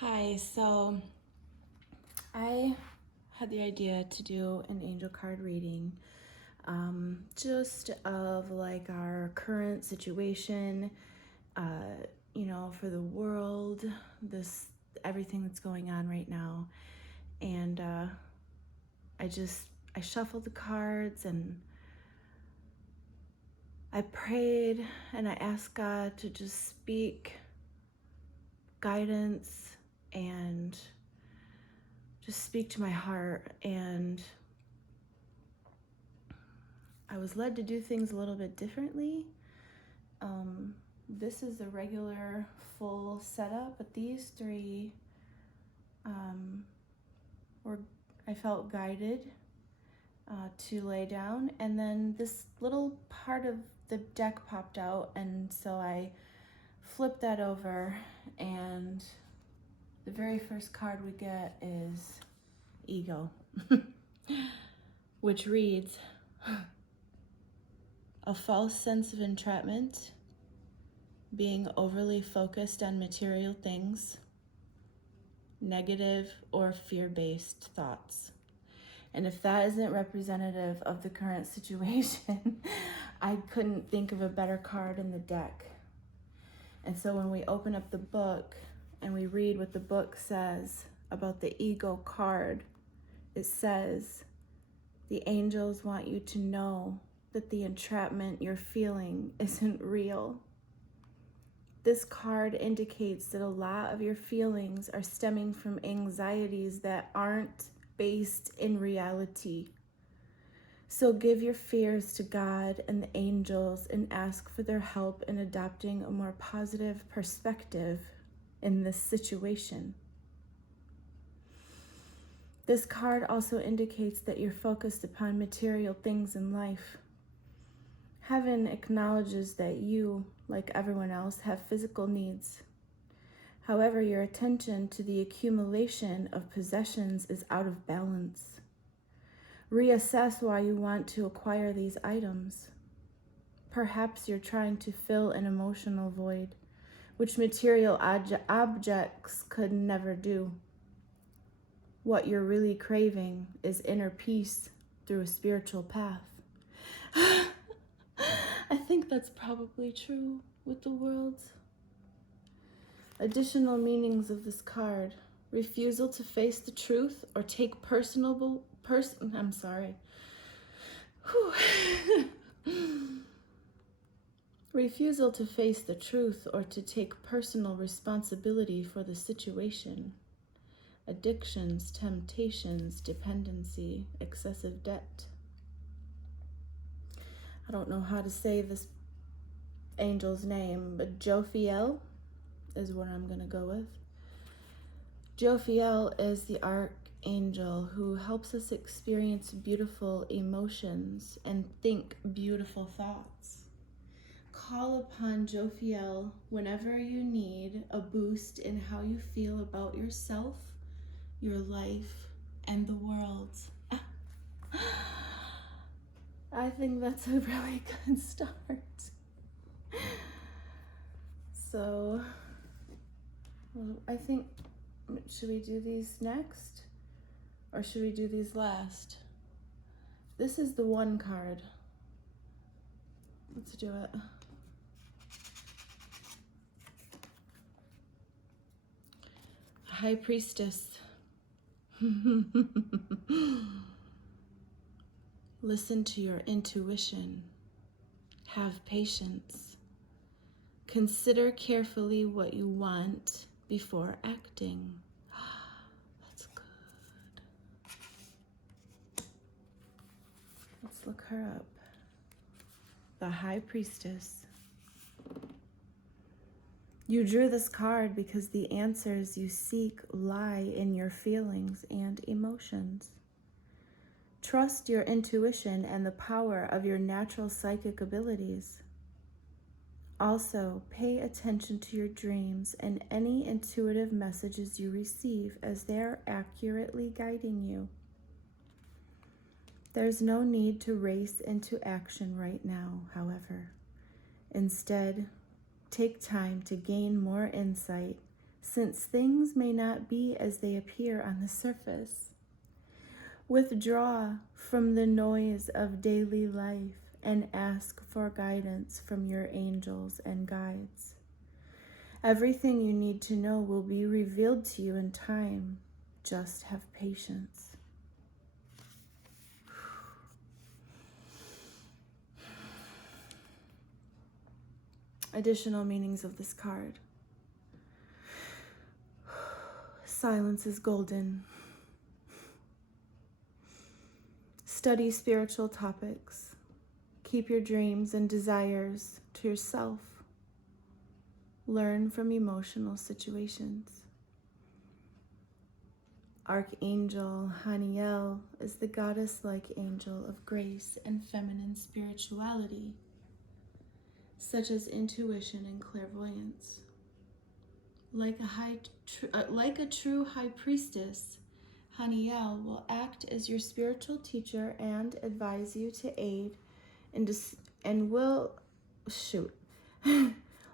Hi, so I had the idea to do an angel card reading, just of like our current situation, for the world, everything that's going on right now. And I shuffled the cards and I prayed and I asked God to just speak guidance and just speak to my heart. And I was led to do things a little bit differently. This is the regular full setup, but these three I felt guided to lay down, and then this little part of the deck popped out, and so I flipped that over, and the very first card we get is Ego, which reads, a false sense of entrapment, being overly focused on material things, negative or fear-based thoughts. And if that isn't representative of the current situation, I couldn't think of a better card in the deck. And so when we open up the book and we read what the book says about the ego card, it says, the angels want you to know that the entrapment you're feeling isn't real. This card indicates that a lot of your feelings are stemming from anxieties that aren't based in reality. So give your fears to God and the angels and ask for their help in adopting a more positive perspective in this situation. This card also indicates that you're focused upon material things in life. Heaven acknowledges that you, like everyone else, have physical needs. However, your attention to the accumulation of possessions is out of balance. Reassess why you want to acquire these items. Perhaps you're trying to fill an emotional void, which material objects could never do. What you're really craving is inner peace through a spiritual path. I think that's probably true with the world. Additional meanings of this card: refusal to face the truth or take refusal to face the truth or to take personal responsibility for the situation. Addictions, temptations, dependency, excessive debt. I don't know how to say this angel's name, but Jophiel is what I'm going to go with. Jophiel is the archangel who helps us experience beautiful emotions and think beautiful thoughts. Call upon Jophiel whenever you need a boost in how you feel about yourself, your life, and the world. I think that's a really good start. So, I think, should we do these next? Or should we do these last? This is the one card. Let's do it. High Priestess. Listen to your intuition. Have patience. Consider carefully what you want before acting. That's good. Let's look her up. The High Priestess. You drew this card because the answers you seek lie in your feelings and emotions. Trust your intuition and the power of your natural psychic abilities. Also, pay attention to your dreams and any intuitive messages you receive as they are accurately guiding you. There's no need to race into action right now, however. Instead, take time to gain more insight since things may not be as they appear on the surface. Withdraw from the noise of daily life and ask for guidance from your angels and guides. Everything you need to know will be revealed to you in time. Just have patience. Additional meanings of this card. Silence is golden. Study spiritual topics. Keep your dreams and desires to yourself. Learn from emotional situations. Archangel Haniel is the goddess-like angel of grace and feminine spirituality, such as intuition and clairvoyance. Like a true High Priestess, Haniel will act as your spiritual teacher and advise you to aid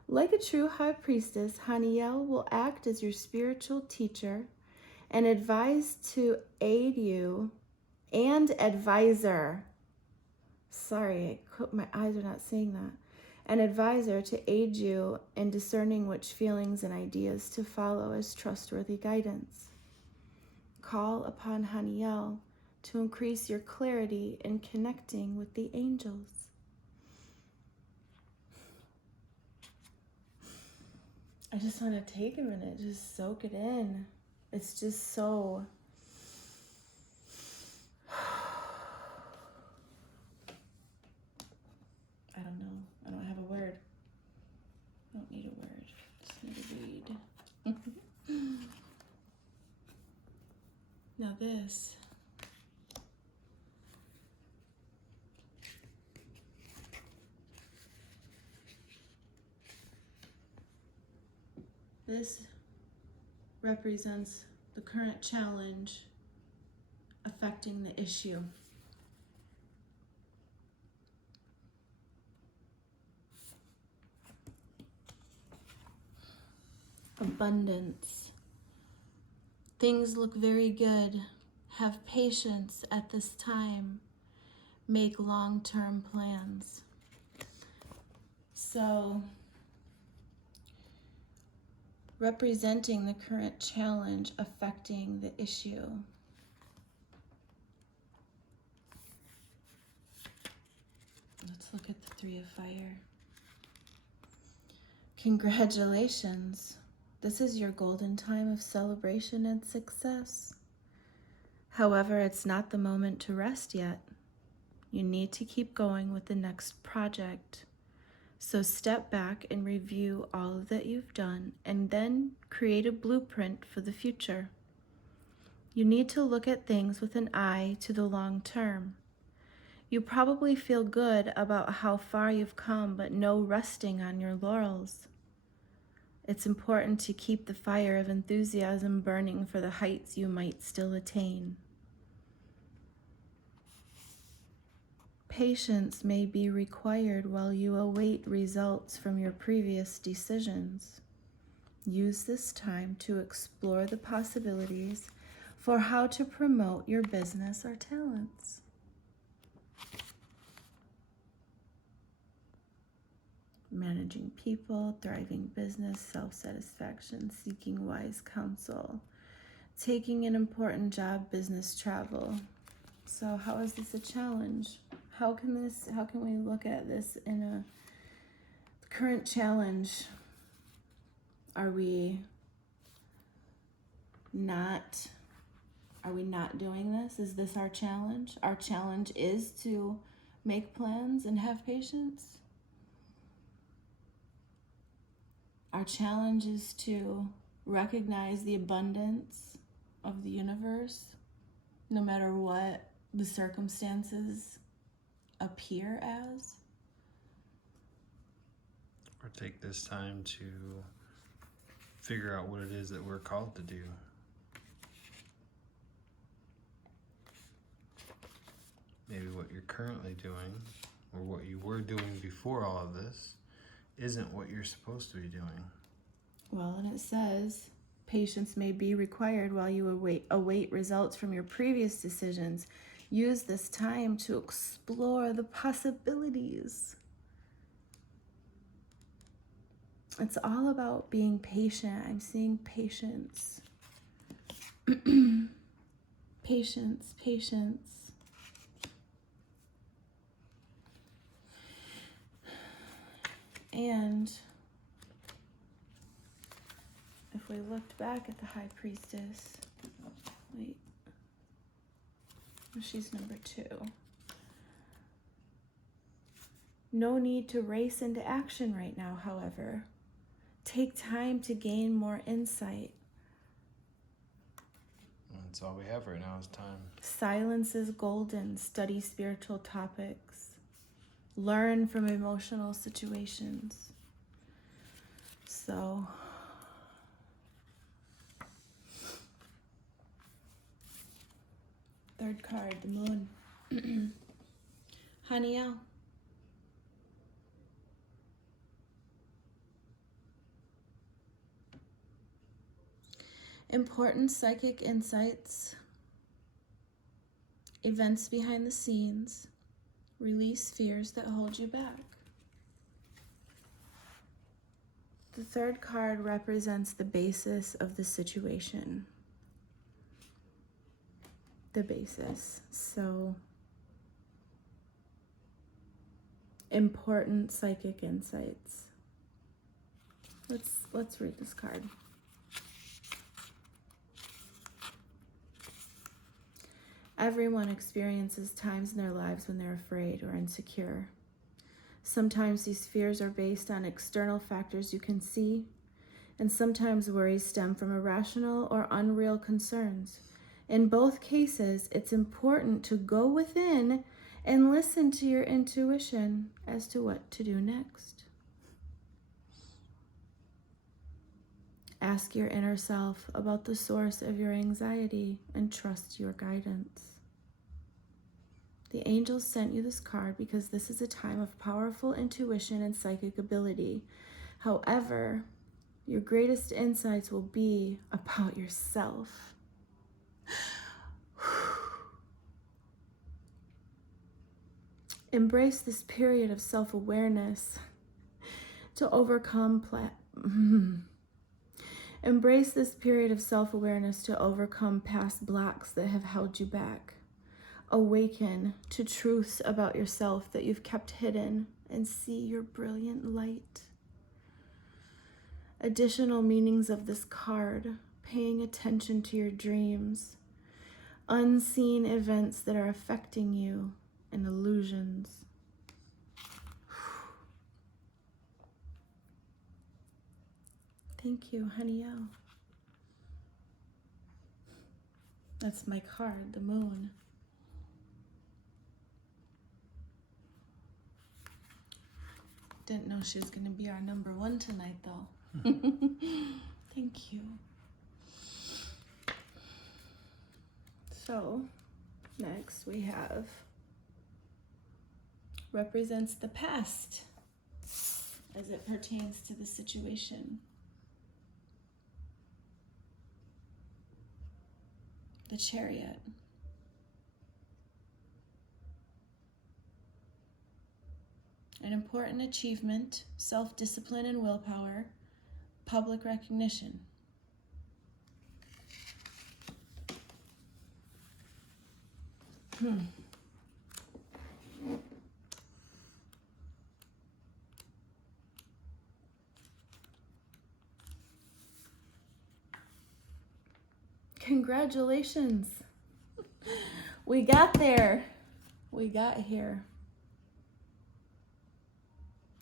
Like a true High Priestess, Haniel will act as your spiritual teacher and advise to aid you and advisor. Sorry, my eyes are not saying that. An advisor to aid you in discerning which feelings and ideas to follow as trustworthy guidance. Call upon Haniel to increase your clarity in connecting with the angels. I just want to take a minute, just soak it in. It's just so... I don't know. I don't have a word. I don't need a word. Just need to read. Now this. This represents the current challenge affecting the issue. Abundance. Things look very good. Have patience at this time. Make long-term plans. So, representing the current challenge affecting the issue. Let's look at the Three of Fire. Congratulations. This is your golden time of celebration and success. However, it's not the moment to rest yet. You need to keep going with the next project. So step back and review all that you've done and then create a blueprint for the future. You need to look at things with an eye to the long term. You probably feel good about how far you've come, but no resting on your laurels. It's important to keep the fire of enthusiasm burning for the heights you might still attain. Patience may be required while you await results from your previous decisions. Use this time to explore the possibilities for how to promote your business or talents. Managing people, thriving business, self-satisfaction, seeking wise counsel, taking an important job, business travel. So how is this a challenge? How can we look at this in a current challenge? Are we not doing this? Is this our challenge? Our challenge is to make plans and have patience. Our challenge is to recognize the abundance of the universe, no matter what the circumstances appear as. Or take this time to figure out what it is that we're called to do. Maybe what you're currently doing, or what you were doing before all of this, isn't what you're supposed to be doing. Well, and it says, Patience may be required while you await results from your previous decisions. Use this time to explore the possibilities. It's all about being patient. I'm seeing patience. Patience, patience. And if we looked back at the High Priestess, wait, she's number 2. No need to race into action right now, however. Take time to gain more insight. That's all we have right now is time. Silence is golden. Study spiritual topics. Learn from emotional situations. So, third card, the moon. Haniel. Important psychic insights, events behind the scenes, release fears that hold you back. The third card represents the basis of the situation. The basis. So, important psychic insights. Let's read this card. Everyone experiences times in their lives when they're afraid or insecure. Sometimes these fears are based on external factors you can see, and sometimes worries stem from irrational or unreal concerns. In both cases, it's important to go within and listen to your intuition as to what to do next. Ask your inner self about the source of your anxiety and trust your guidance. The angels sent you this card because this is a time of powerful intuition and psychic ability. However, your greatest insights will be about yourself. Embrace this period of self-awareness to overcome Embrace this period of self-awareness to overcome past blocks that have held you back. Awaken to truths about yourself that you've kept hidden and see your brilliant light. Additional meanings of this card: paying attention to your dreams, unseen events that are affecting you, and illusions. Thank you, Haniel. That's my card, the moon. Didn't know she was going to be our number 1 tonight, though. Thank you. So, next we have represents the past as it pertains to the situation. The Chariot. An important achievement, self-discipline and willpower, public recognition. Congratulations. We got there. We got here.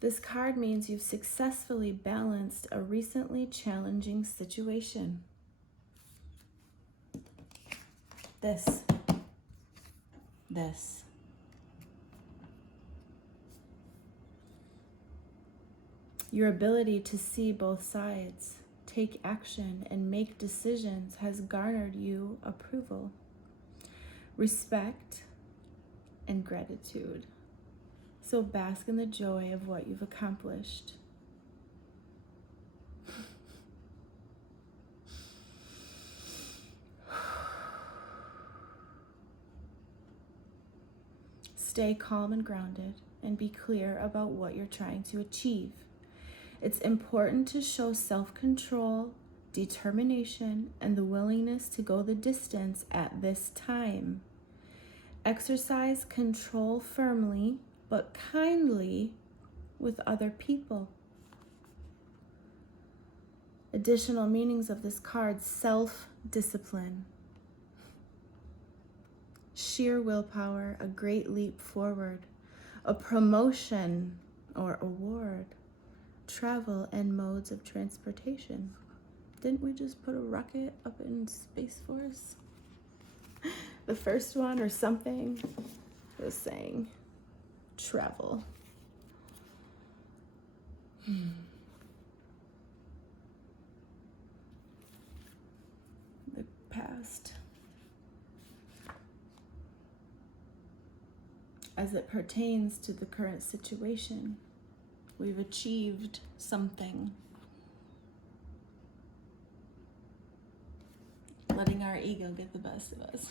This card means you've successfully balanced a recently challenging situation. This. Your ability to see both sides, take action, and make decisions has garnered you approval, respect, and gratitude. So bask in the joy of what you've accomplished. stay calm and grounded and be clear about what you're trying to achieve. It's important to show self-control, determination, and the willingness to go the distance at this time. Exercise control firmly but kindly with other people. Additional meanings of this card: self-discipline, sheer willpower, a great leap forward, a promotion or award, travel and modes of transportation. Didn't we just put a rocket up in Space Force? The first one or something was saying travel. The past. As it pertains to the current situation, we've achieved something. Letting our ego get the best of us.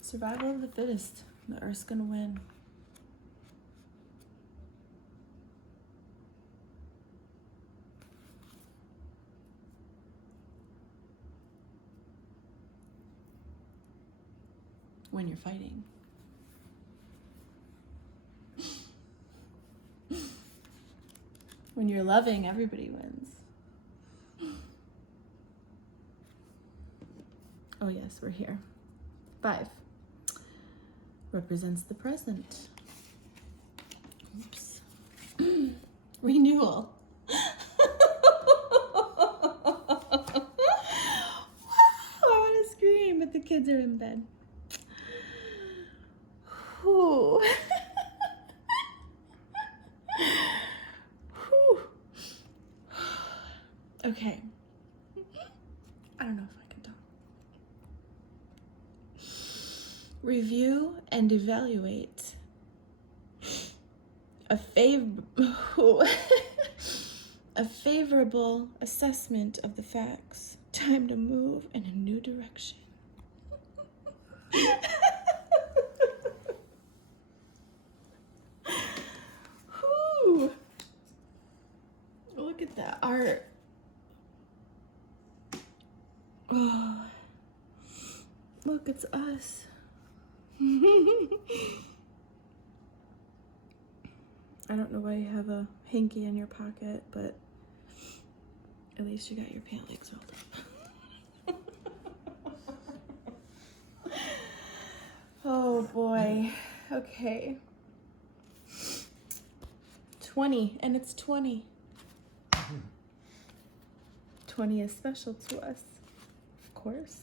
Survival of the fittest. The Earth's gonna win. When you're fighting. When you're loving, everybody wins. Oh yes, we're here. 5 represents the present. Oops. Renewal. I want to scream, but the kids are in bed. Whew. Okay. I don't know if I can talk. Review and evaluate. A favorable assessment of the facts. Time to move in a new direction. Whew. Look at that art. Oh, look, it's us. I don't know why you have a hanky in your pocket, but at least you got your pant legs rolled up. Oh boy. Okay. 20, and it's 20. 20 is special to us. Of course.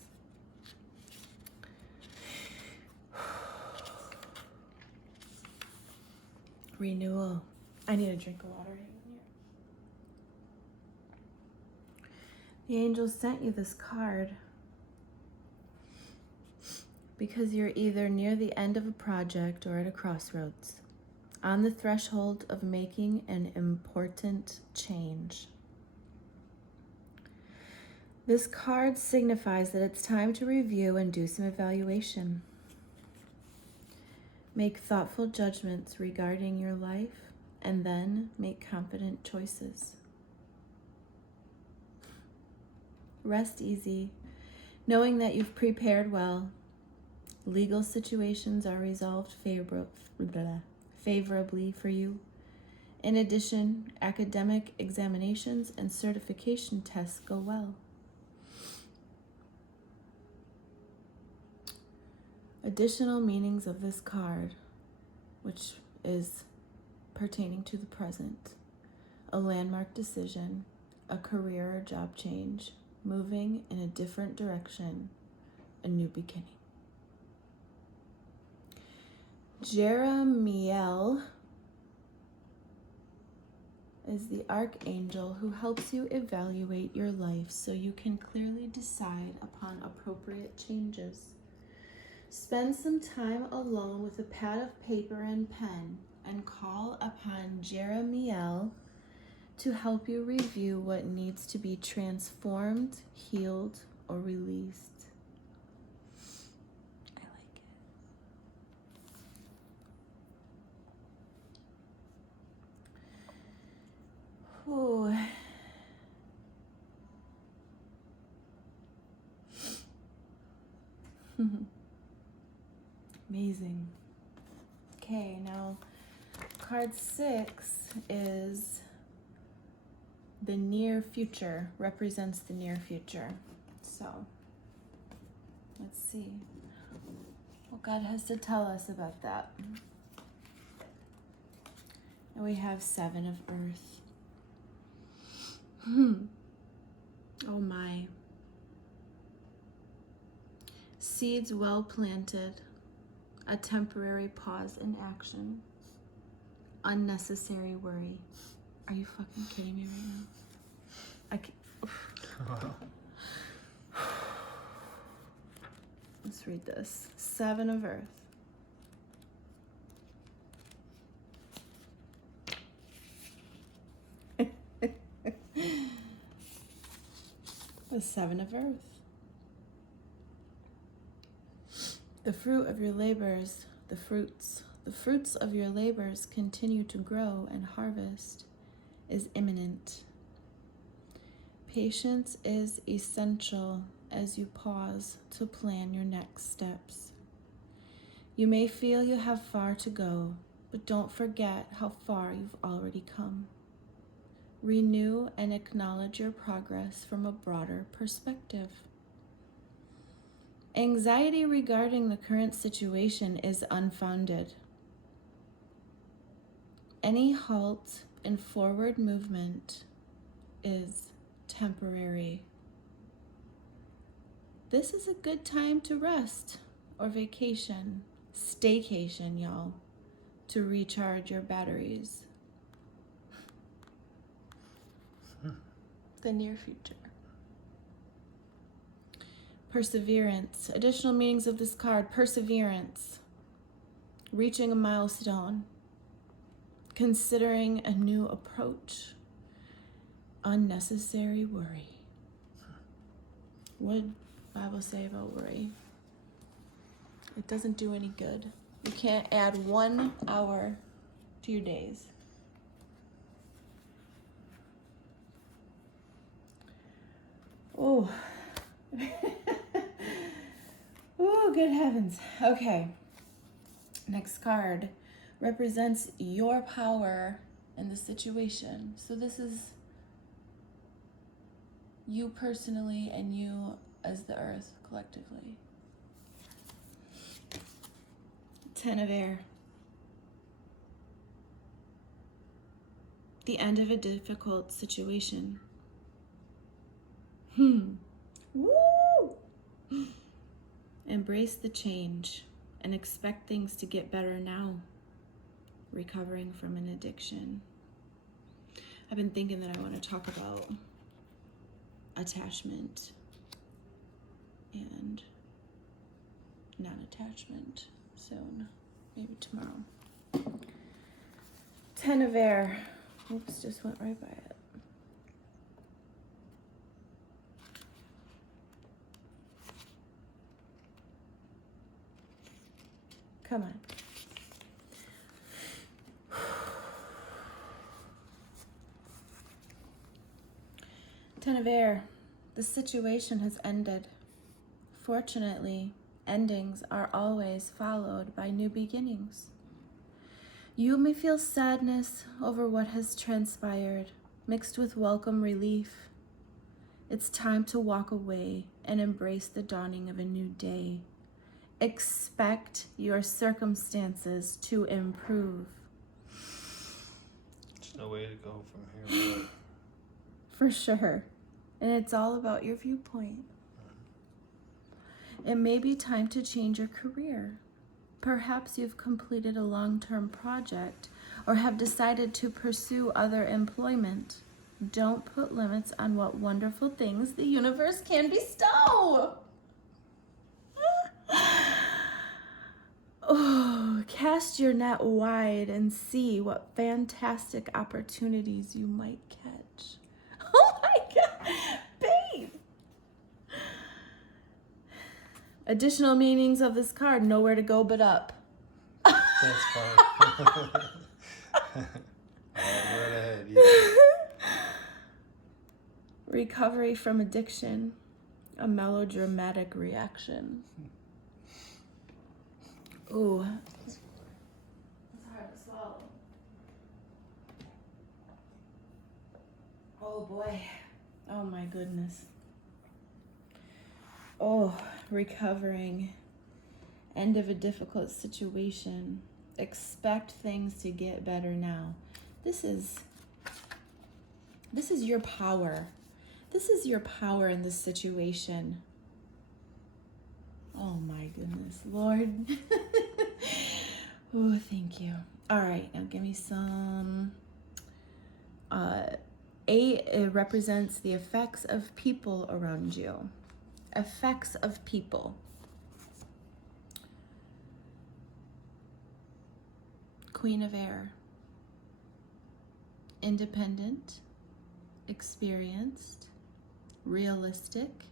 Renewal. I need a drink of water here. The angels sent you this card because you're either near the end of a project or at a crossroads, on the threshold of making an important change. This card signifies that it's time to review and do some evaluation. Make thoughtful judgments regarding your life and then make confident choices. Rest easy, knowing that you've prepared well. Legal situations are resolved favorably for you. In addition, academic examinations and certification tests go well. Additional meanings of this card, which is pertaining to the present: a landmark decision, a career or job change, moving in a different direction, a new beginning. Jeremiel is the archangel who helps you evaluate your life so you can clearly decide upon appropriate changes. Spend some time alone with a pad of paper and pen and call upon Jeremiel to help you review what needs to be transformed, healed, or released. Amazing. Okay, now card 6 is the near future, represents the near future. So, let's see what God has to tell us about that. And we have 7 of Earth. Oh my. Seeds well planted. A temporary pause in action. Unnecessary worry. Are you fucking kidding me right now? I can't. Let's read this. 7 of Earth. The 7 of Earth. The fruit of your labors, the fruits of your labors continue to grow, and harvest is imminent. Patience is essential as you pause to plan your next steps. You may feel you have far to go, but don't forget how far you've already come. Renew and acknowledge your progress from a broader perspective. Anxiety regarding the current situation is unfounded. Any halt in forward movement is temporary. This is a good time to rest or vacation, staycation, y'all, to recharge your batteries. The near future. Perseverance. Additional meanings of this card. Perseverance. Reaching a milestone. Considering a new approach. Unnecessary worry. What did the Bible say about worry? It doesn't do any good. You can't add 1 hour to your days. Oh. Oh, good heavens. Okay. Next card represents your power in the situation. So this is you personally and you as the earth collectively. 10 of air. The end of a difficult situation. Woo! Embrace the change and expect things to get better now. Recovering from an addiction. I've been thinking that I want to talk about attachment and non-attachment soon. Maybe tomorrow. 10 of air. Oops, just went right by it. Come on. Ten of air. The situation has ended. Fortunately, endings are always followed by new beginnings. You may feel sadness over what has transpired, mixed with welcome relief. It's time to walk away and embrace the dawning of a new day. Expect your circumstances to improve. There's no way to go from here. But... For sure. And it's all about your viewpoint. It may be time to change your career. Perhaps you've completed a long-term project or have decided to pursue other employment. Don't put limits on what wonderful things the universe can bestow. Oh, cast your net wide and see what fantastic opportunities you might catch. Oh my God, babe. Additional meanings of this card, nowhere to go but up. That's fine. Right ahead. Yeah. Recovery from addiction, a melodramatic reaction. Ooh. It's hard to swallow. Oh boy. Oh my goodness. Oh, recovering. End of a difficult situation. Expect things to get better now. This is your power. This is your power in this situation. Oh my goodness, Lord. Oh, thank you. All right, now give me some. It represents the effects of people around you. Effects of people. Queen of Air. Independent, experienced, realistic,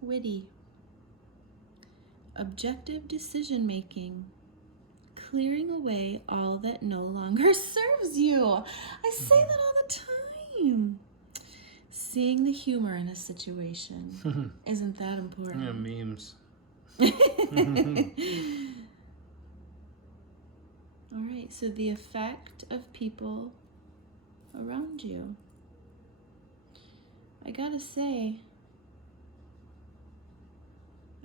witty. Objective decision making. Clearing away all that no longer serves you. I say that all the time. Seeing the humor in a situation. Isn't that important? Yeah, memes. All right, so the effect of people around you. I gotta say,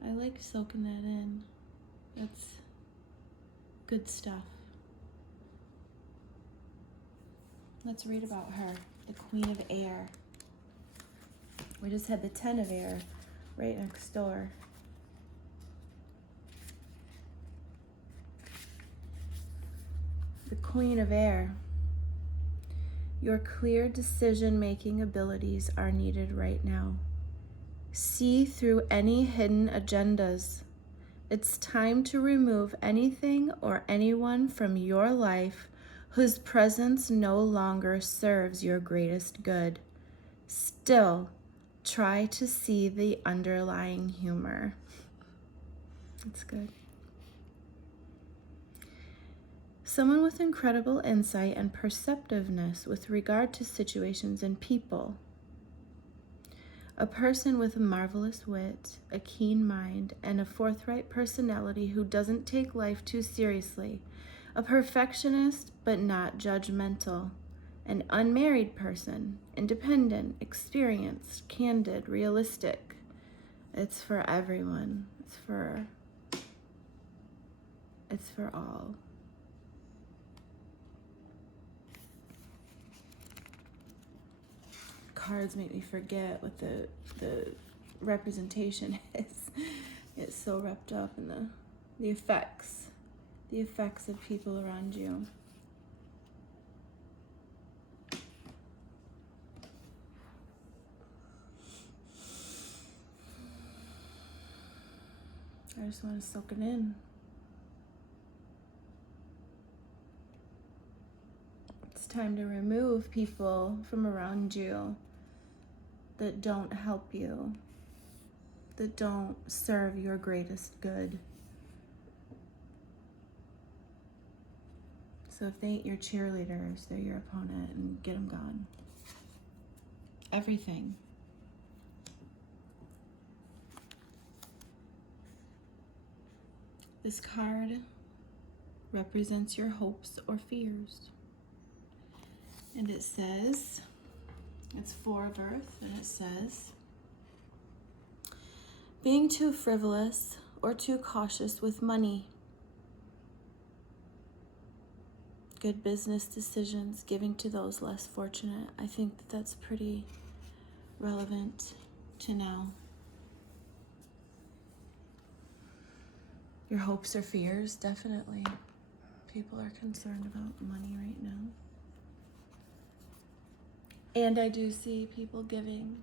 I like soaking that in. That's good stuff. Let's read about her, the Queen of Air. We just had the 10 of Air right next door. The Queen of Air. Your clear decision-making abilities are needed right now. See through any hidden agendas. It's time to remove anything or anyone from your life whose presence no longer serves your greatest good. Still, try to see the underlying humor. That's good. Someone with incredible insight and perceptiveness with regard to situations and people. A person with a marvelous wit, a keen mind, and a forthright personality who doesn't take life too seriously. A perfectionist, but not judgmental. An unmarried person, independent, experienced, candid, realistic. It's for everyone. It's for all. Cards make me forget what the representation is. It's so wrapped up in the effects of people around you. I just want to soak it in. It's time to remove people from around you that don't help you, that don't serve your greatest good. So if they ain't your cheerleaders, they're your opponent, and get them gone. Everything. This card represents your hopes or fears. And it says, it's 4 of Earth, and it says, being too frivolous or too cautious with money. Good business decisions, giving to those less fortunate. I think that that's pretty relevant to now. Your hopes or fears, definitely. People are concerned about money right now. And I do see people giving,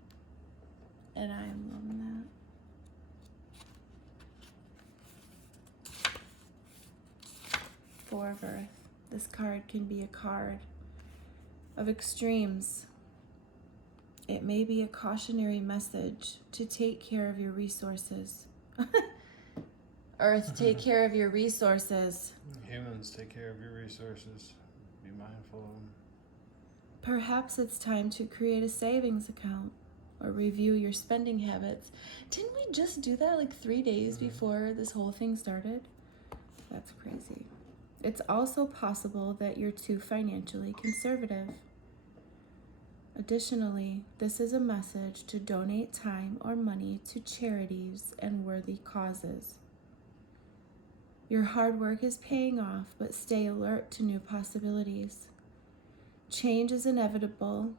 and I am loving that. 4 of Earth. This card can be a card of extremes. It may be a cautionary message to take care of your resources. Earth, take care of your resources. Humans, take care of your resources. Be mindful of them. Perhaps it's time to create a savings account or review your spending habits. Didn't we just do that like 3 days before this whole thing started? That's crazy. It's also possible that you're too financially conservative. Additionally, this is a message to donate time or money to charities and worthy causes. Your hard work is paying off, but stay alert to new possibilities. Change is inevitable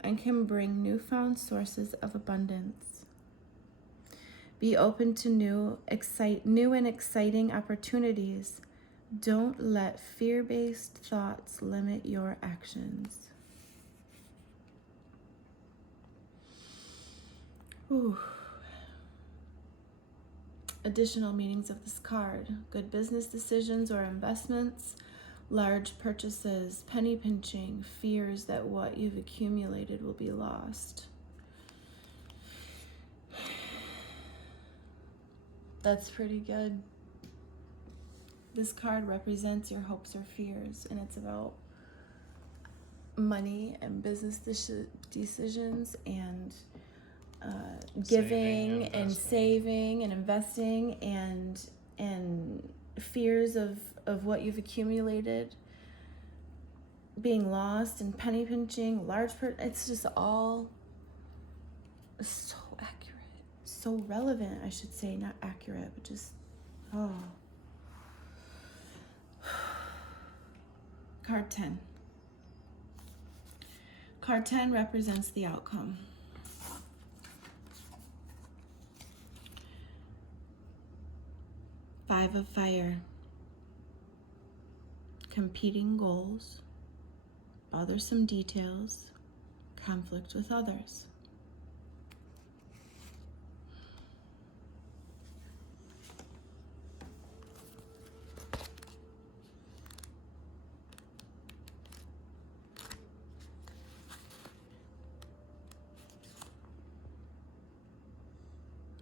and can bring newfound sources of abundance. Be open to new and exciting opportunities. Don't let fear-based thoughts limit your actions. Ooh. Additional meanings of this card: good business decisions or investments, large purchases, penny pinching, fears that what you've accumulated will be lost. That's pretty good. This card represents your hopes or fears, and it's about money and business decisions and giving and saving and investing and fears of what you've accumulated being lost, and penny pinching, it's just all so accurate, so relevant, I should say, not accurate, but just Card 10. Card 10 represents the outcome. Five of Fire. Competing goals, bothersome details, conflict with others.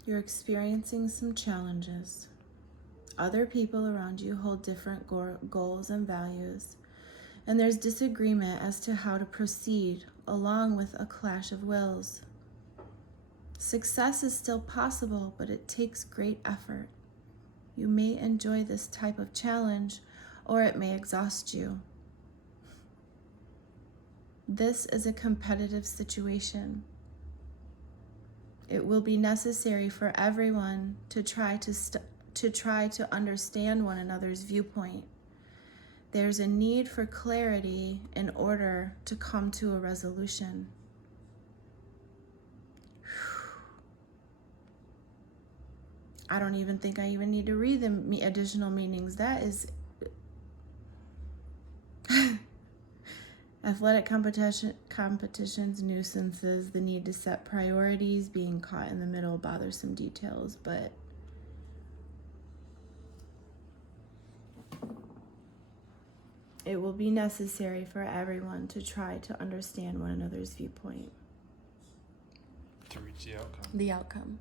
You're experiencing some challenges. Other people around you hold different goals and values, and there's disagreement as to how to proceed, along with a clash of wills. Success is still possible, but it takes great effort. You may enjoy this type of challenge, or it may exhaust you. This is a competitive situation. It will be necessary for everyone to try to understand one another's viewpoint. There's a need for clarity in order to come to a resolution. I don't even think I even need to read the additional meanings. That is athletic competitions, nuisances, the need to set priorities, being caught in the middle, bothersome details, but it will be necessary for everyone to try to understand one another's viewpoint. To reach the outcome. The outcome.